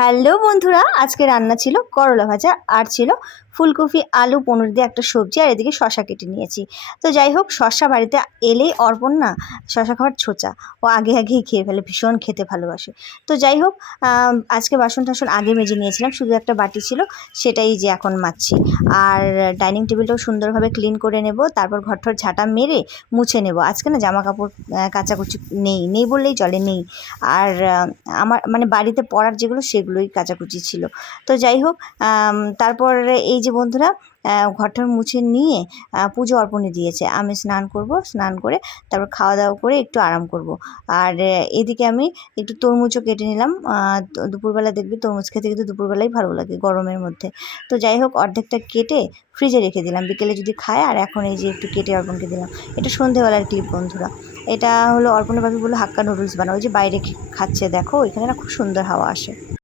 Hello বন্ধুরা, আজকে রান্না ছিল করলা ভাজা আর ছিল ফুলকপি আলু পনির দিয়ে একটা সবজি, আর এদিকে শশা কেটে নিয়েছি। তো যাই হোক, শশা বাড়িতে এলেই অর্পণ না শশা খাওয়ার ছোচা, ও আগে আগেই খেয়ে ফেলে, ভীষণ খেতে ভালোবাসে। তো যাই হোক, আজকে বাসন টাসন আগে মেজে নিয়েছিলাম, শুধু একটা বাটি ছিল, সেটাই যে এখন মাজছি। আর ডাইনিং টেবিলটাও সুন্দরভাবে ক্লিন করে নেব, তারপর ঘরঠর ঝাঁটা মেরে মুছে নেব। আজকে না জামা কাপড় কাচাকুচি নেই বললেই চলে, নেই। আর আমার মানে বাড়িতে পরার যেগুলো সেগুলোই কাচাকুচি ছিল। তো যাই হোক, তারপর এই যে বন্ধুরা, ঘরটার মুছে নিয়ে পুজো অর্পণে দিয়েছে, আমি স্নান করব, স্নান করে তারপর খাওয়া দাওয়া করে একটু আরাম করব। আর এদিকে আমি একটু তরমুজও কেটে নিলাম। দুপুরবেলা দেখবি তরমুজ খেতে কিন্তু দুপুরবেলাই ভালো লাগে গরমের মধ্যে। তো যাই হোক, অর্ধেকটা কেটে ফ্রিজে রেখে দিলাম, বিকেলে যদি খায়। আর এখন এই যে একটু কেটে অর্পণকে দিলাম। এটা সন্ধেবেলার ক্লিপ বন্ধুরা। এটা হলো অর্পণের বাপি বললো হাক্কা নুডলস বানাও, ওই যে বাইরে খাচ্ছে, দেখো এখানে না খুব সুন্দর হাওয়া আসে।